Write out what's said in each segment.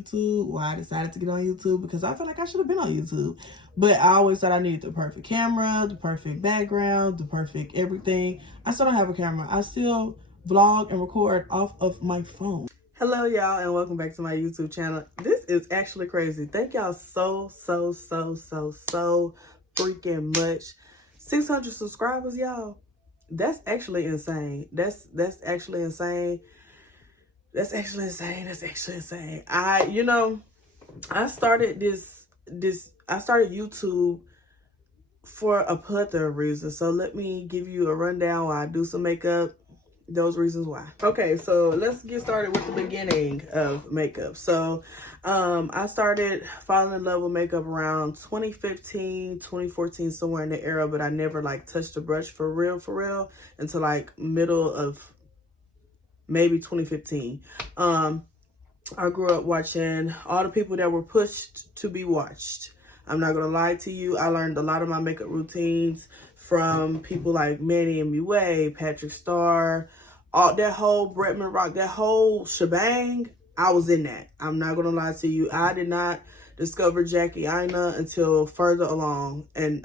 YouTube, why I decided to get on YouTube, because I feel like I should have been on YouTube. But I always thought I needed the perfect camera, the perfect background, the perfect everything. I still don't have a camera. I still vlog and record off of my phone. Hello, y'all, and welcome back to my YouTube channel. This is actually crazy. Thank y'all so freaking much. 600 subscribers, y'all. That's actually insane. That's actually insane. That's actually insane. I started I started YouTube for a plethora of reasons. So let me give you a rundown while I do some makeup. Those reasons why. Okay, so let's get started with the beginning of makeup. So I started falling in love with makeup around 2015, 2014, somewhere in the era, but I never like touched the brush for real until like middle of maybe 2015. I grew up watching all the people that were pushed to be watched. I'm not gonna lie to you. I learned a lot of my makeup routines from people like Manny and Mue, Patrick Starr, all that whole Bretman Rock, that whole shebang. I was in that. I'm not gonna lie to you. I did not discover Jackie Aina until further along, and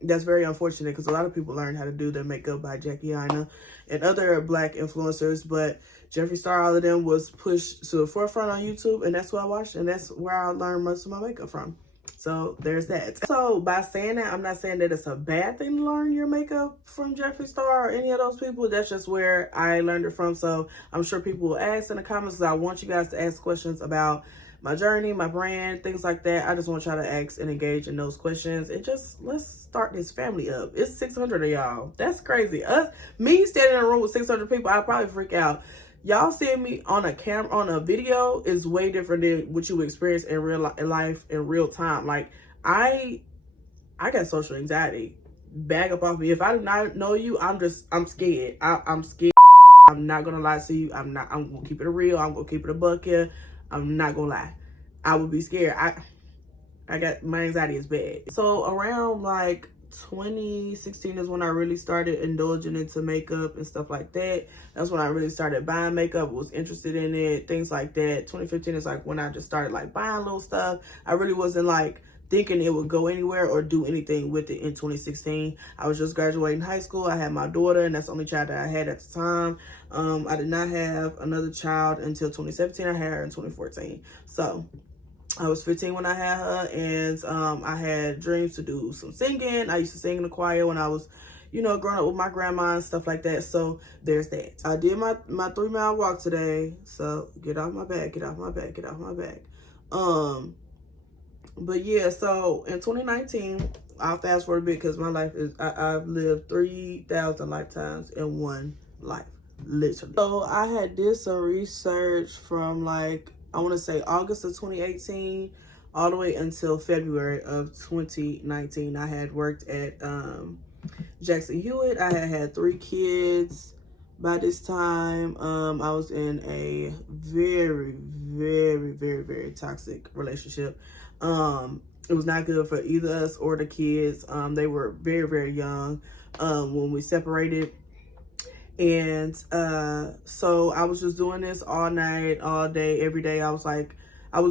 that's very unfortunate because a lot of people learned how to do their makeup by Jackie Aina and other Black influencers, but Jeffree Star, all of them was pushed to the forefront on YouTube, and that's what I watched, and that's where I learned most of my makeup from. So there's that. So by saying that, I'm not saying that it's a bad thing to learn your makeup from Jeffree Star or any of those people. That's just where I learned it from. So I'm sure people will ask in the comments, because I want you guys to ask questions about my journey, my brand, things like that. I just want y'all to ask and engage in those questions, and just let's start this family up. It's 600 of y'all. That's crazy. Me standing in a room with 600 people, I'd probably freak out. Y'all seeing me on a camera, on a video, is way different than what you would experience in real life, in real time. Like, I got social anxiety. Bag up off me. If I do not know you, I'm scared. I'm scared. I'm not gonna lie to you. I'm gonna keep it real. I'm gonna keep it a buck here. I'm not gonna lie. I would be scared. I got, my anxiety is bad. So around like 2016 is when I really started indulging into makeup and stuff like that. That's when I really started buying makeup, was interested in it, things like that. 2015 is like when I just started like buying little stuff. I really wasn't like thinking it would go anywhere or do anything with it in 2016. I was just graduating high school. I had my daughter, and that's the only child that I had at the time. I did not have another child until 2017. I had her in 2014. So I was 15 when I had her, and I had dreams to do some singing. I used to sing in the choir when I was, growing up with my grandma and stuff like that. So there's that. I did my 3-mile walk today. So get off my back, get off my back, get off my back. But yeah, so in 2019, I'll fast forward a bit because my life is, I've lived 3,000 lifetimes in one life, literally. So I had did some research from like, I want to say August of 2018 all the way until February of 2019. I had worked at Jackson Hewitt. I had 3 kids by this time. I was in a very toxic relationship. It was not good for either us or the kids. They were very young when we separated. And so I was just doing this all night, all day, every day. I was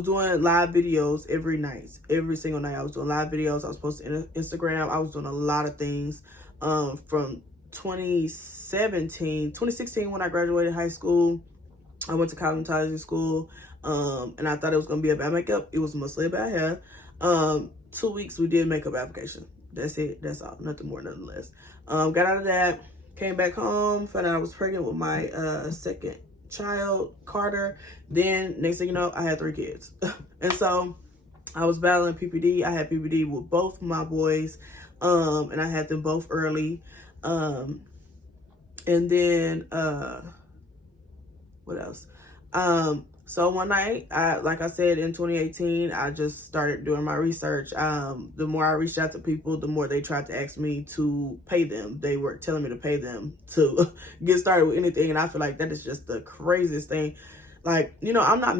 doing live videos every night, every single night. I was doing live videos. I was posting Instagram. I was doing a lot of things from 2016 when I graduated high school. I went to cosmetology school, and I thought it was going to be about makeup. It was mostly about hair. 2 weeks we did makeup application. That's it. That's all. Nothing more, nothing less. Got out of that. Came back home, found out I was pregnant with my second child, Carter. Then next thing you know, I had 3 kids. And so I was battling PPD. I had PPD with both my boys, and I had them both early. And then what else? So one night, like I said, in 2018, I just started doing my research. The more I reached out to people, the more they tried to ask me to pay them. They were telling me to pay them to get started with anything. And I feel like that is just the craziest thing. Like, I'm not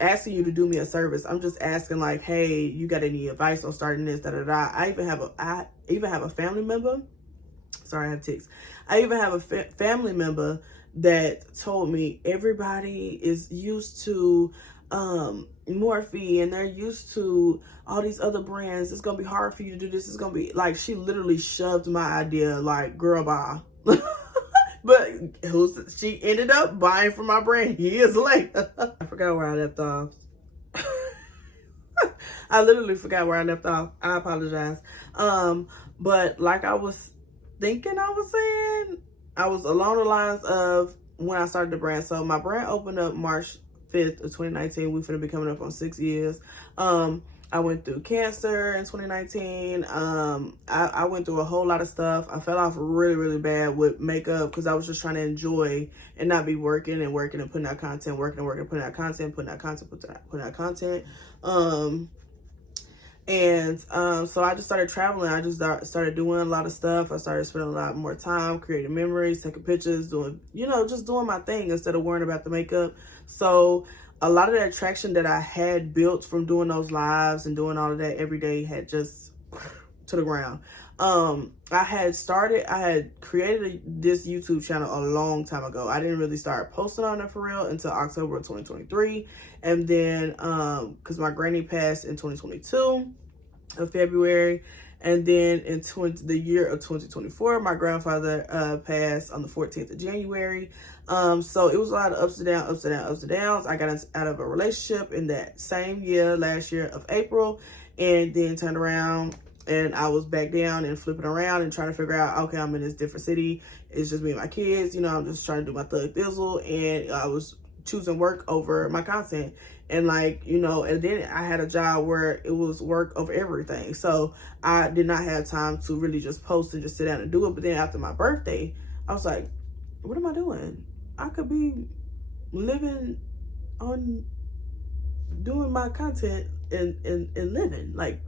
asking you to do me a service. I'm just asking like, hey, you got any advice on starting this, da-da-da. I even have a family member. Sorry, I have tics. I even have a family member that told me everybody is used to Morphe, and they're used to all these other brands. It's gonna be hard for you to do this. It's gonna be like, she literally shoved my idea like, girl, bye. But she ended up buying from my brand years later. I forgot where I left off. I literally forgot where I left off. I apologize. But like I was thinking, I was saying, I was along the lines of when I started the brand. So my brand opened up March 5th of 2019. We finna be coming up on 6 years. I went through cancer in 2019. I went through a whole lot of stuff. I fell off really, really bad with makeup because I was just trying to enjoy and not be working and putting out content, working and working, putting out content, putting out content. So I just started traveling. I just started doing a lot of stuff. I started spending a lot more time creating memories, taking pictures, doing, just doing my thing instead of worrying about the makeup. So a lot of that attraction that I had built from doing those lives and doing all of that every day had just to the ground. I had created this YouTube channel a long time ago. I didn't really start posting on it for real until October of 2023. And then, cause my granny passed in 2022 of February. And then in the year of 2024, my grandfather passed on the 14th of January. So it was a lot of ups and downs. I got out of a relationship in that same year, last year of April, and then turned around and I was back down and flipping around and trying to figure out, okay, I'm in this different city. It's just me and my kids, I'm just trying to do my thug thizzle, and I was choosing work over my content. And and then I had a job where it was work over everything. So I did not have time to really just post and just sit down and do it. But then after my birthday, I was like, what am I doing? I could be living on doing my content and living. Like,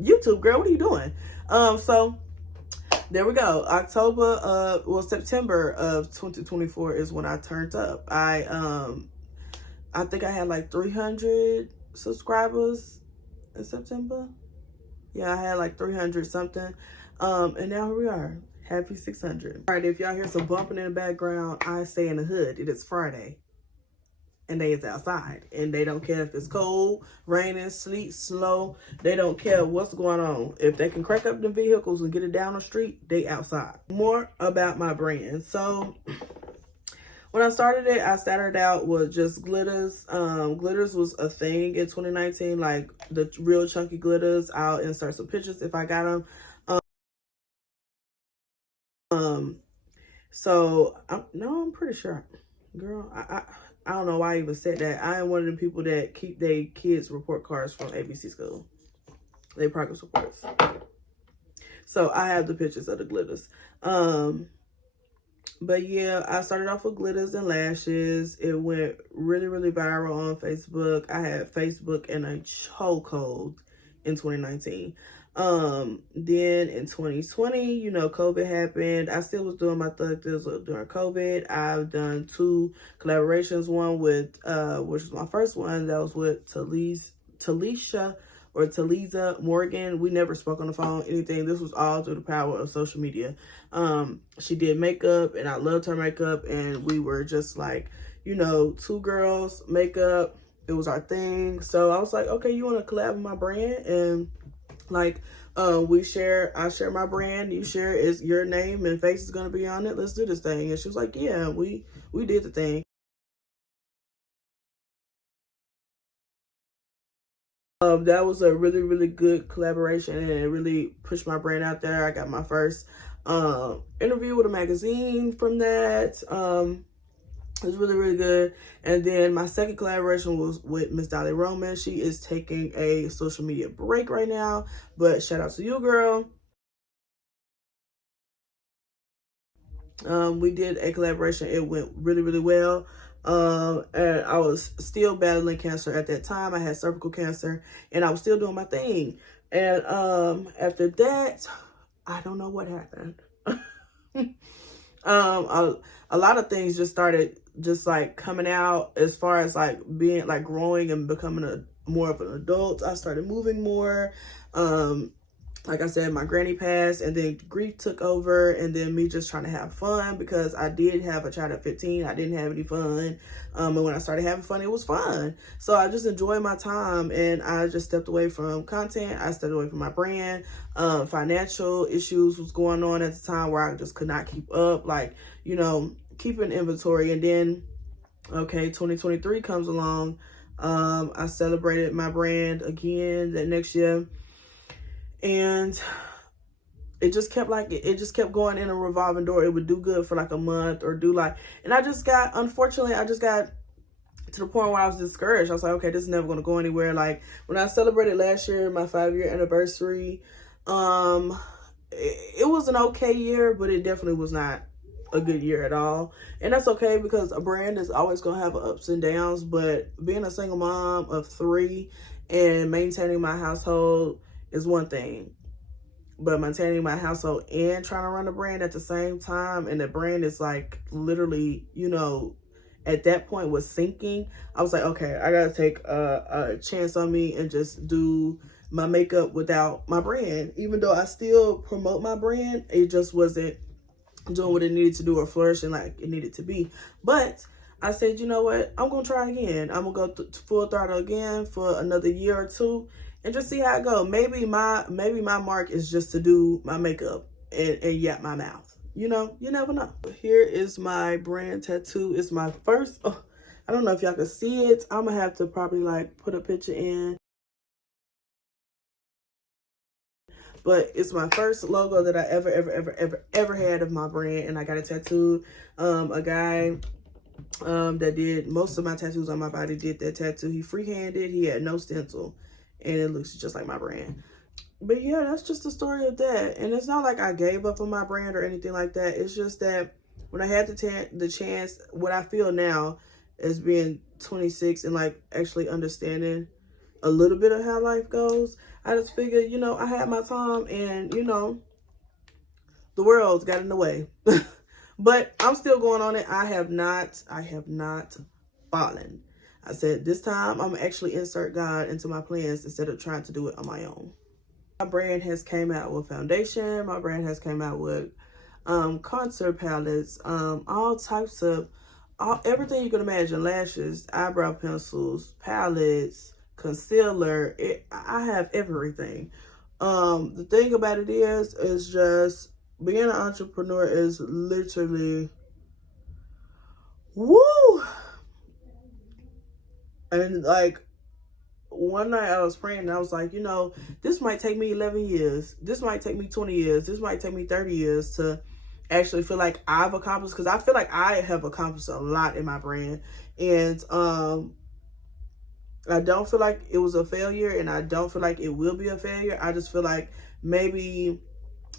YouTube, girl, what are you doing? So there we go. September of 2024 is when I turned up. I think I had like 300 subscribers in September. Yeah, I had like 300 something. And now here we are, happy 600. All right, if y'all hear some bumping in the background, I stay in the hood. It is Friday. And they is outside, and they don't care if it's cold, raining, sleet, slow. They don't care what's going on. If they can crack up the vehicles and get it down the street, they outside. More about my brand. So when I started it, I started out with just glitters. Glitters was a thing in 2019, like the real chunky glitters. I'll insert some pictures if I got them. I'm pretty sure, girl, I don't know why I even said that. I am one of the people that keep their kids' report cards from ABC school. Their progress reports. So I have the pictures of the glitters. But yeah, I started off with glitters and lashes. It went really, really viral on Facebook. I had Facebook in a chokehold in 2019. Then in 2020, COVID happened. I still was doing my thug thizzle during COVID. I've done 2 collaborations, one with, which was my first one, that was with Talisha Morgan. We never spoke on the phone, anything. This was all through the power of social media. She did makeup, and I loved her makeup, and we were just like, 2 girls, makeup. It was our thing. So I was like, okay, you want to collab with my brand? And I share my brand, you share is your name and face is gonna be on it. Let's do this thing. And she was like, yeah, we did the thing. That was a really, really good collaboration, and it really pushed my brand out there. I got my first interview with a magazine from that. It was really, really good. And then my second collaboration was with Miss Dolly Roman. She is taking a social media break right now, but shout out to you, girl. We did a collaboration. It went really, really well. And I was still battling cancer at that time. I had cervical cancer, and I was still doing my thing. And after that, I don't know what happened. A lot of things just started just like coming out as far as like being like growing and becoming more of an adult. I started moving more. like I said, my granny passed, and then grief took over, and then me just trying to have fun, because I did have a child at 15. I didn't have any fun. And when I started having fun, it was fun. So I just enjoyed my time, and I just stepped away from content. I stepped away from my brand. Financial issues was going on at the time where I just could not keep up, like, you know, keeping inventory. And then, okay, 2023 comes along. I celebrated my brand again that next year. And it just kept going in a revolving door. It would do good for like a month or do like, and unfortunately, I just got to the point where I was discouraged. I was like, okay, this is never going to go anywhere. Like when I celebrated last year, my 5-year anniversary, it was an okay year, but it definitely was not a good year at all. And that's okay, because a brand is always going to have ups and downs. But being a single mom of 3 and maintaining my household is one thing, but maintaining my household and trying to run a brand at the same time, and the brand is like literally, you know, at that point was sinking. I was like, okay, I gotta take a chance on me and just do my makeup without my brand. Even though I still promote my brand, it just wasn't doing what it needed to do or flourishing like it needed to be. But I said, you know what, I'm gonna try again. I'm gonna go full throttle again for another year or two and just see how it goes. Maybe my mark is just to do my makeup and yap my mouth. You know, you never know. Here is my brand tattoo. It's my first. Oh, I don't know if y'all can see it. I'm gonna have to probably like put a picture in. But it's my first logo that I ever had of my brand, and I got a tattoo. A guy that did most of my tattoos on my body did that tattoo. He freehanded. He had no stencil, and it looks just like my brand. But yeah, that's just the story of that. And it's not like I gave up on my brand or anything like that. It's just that when I had the chance, what I feel now as being 26 and like actually understanding a little bit of how life goes, I just figured, you know, I had my time, and you know, the world's got in the way. But I'm still going on it. I have not fallen. I said this time I'm actually insert God into my plans instead of trying to do it on my own. My brand has came out with foundation. My brand has came out with contour palettes, all types of everything you can imagine: lashes, eyebrow pencils, palettes, concealer. I have everything. The thing about it is just being an entrepreneur is literally woo. And like one night I was praying and I was like, you know, this might take me 11 years. This might take me 20 years. This might take me 30 years to actually feel like I've accomplished, because I feel like I have accomplished a lot in my brand. And I don't feel like it was a failure, and I don't feel like it will be a failure. I just feel like maybe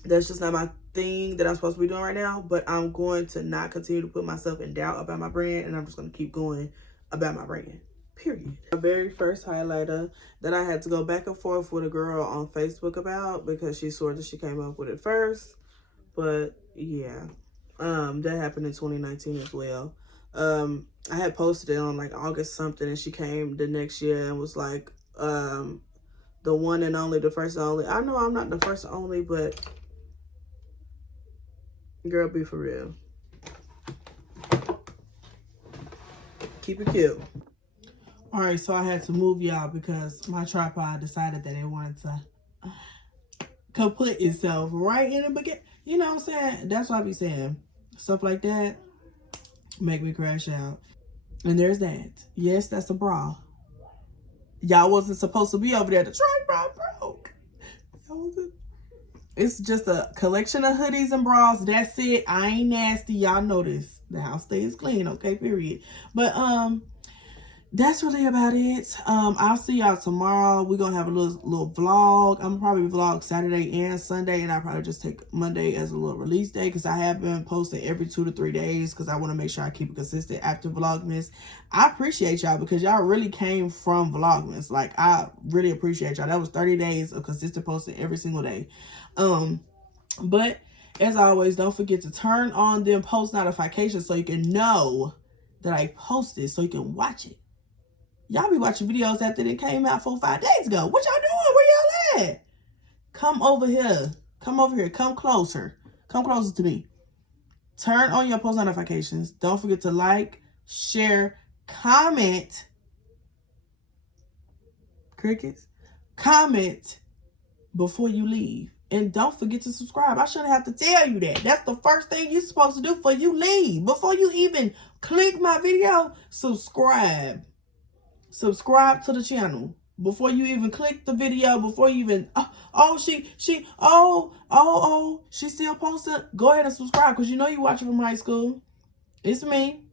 that's just not my thing that I'm supposed to be doing right now, but I'm going to not continue to put myself in doubt about my brand, and I'm just going to keep going about my brand. Period. My very first highlighter that I had to go back and forth with a girl on Facebook about, because she swore that she came up with it first. But yeah, that happened in 2019 as well. I had posted it on like August something, and she came the next year and was like, the one and only, the first and only. I know I'm not the first and only, but girl, be for real. Keep it cute. All right, so I had to move y'all because my tripod decided that it wanted to kaput itself right in the beginning. You know what I'm saying? That's what I be saying. Stuff like that make me crash out. And there's that. Yes, that's a bra. Y'all wasn't supposed to be over there. The tripod broke. It's just a collection of hoodies and bras. That's it. I ain't nasty. Y'all know this. The house stays clean, okay? Period. But that's really about it. I'll see y'all tomorrow. We're gonna have a little vlog. I'm probably vlog Saturday and Sunday, and I'll probably just take Monday as a little release day, because I have been posting every 2 to 3 days, because I want to make sure I keep it consistent after Vlogmas. I appreciate y'all, because y'all really came from Vlogmas. Like, I really appreciate y'all. That was 30 days of consistent posting every single day. But as always, don't forget to turn on them post notifications so you can know that I posted, so you can watch it. Y'all be watching videos after they came out 4 or 5 days ago. What y'all doing? Where y'all at? come over here. Come over here. Come closer. Come closer to me. Turn on your post notifications. Don't forget to like, share, comment. Crickets. Comment before you leave. And don't forget to subscribe. I shouldn't have to tell you that. That's the first thing you're supposed to do before you leave. Before you even click my video, subscribe. Subscribe to the channel. Before you even click the video, before you even, she still posting. Go ahead and subscribe because you know you watching from high school. It's me.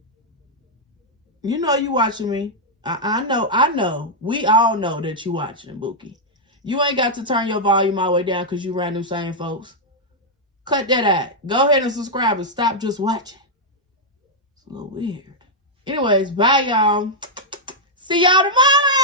You know you watching me. I know. We all know that you watching, Bookie. You ain't got to turn your volume all the way down because you random same folks. Cut that out. Go ahead and subscribe and stop just watching. It's a little weird. Anyways, bye, y'all. See y'all tomorrow.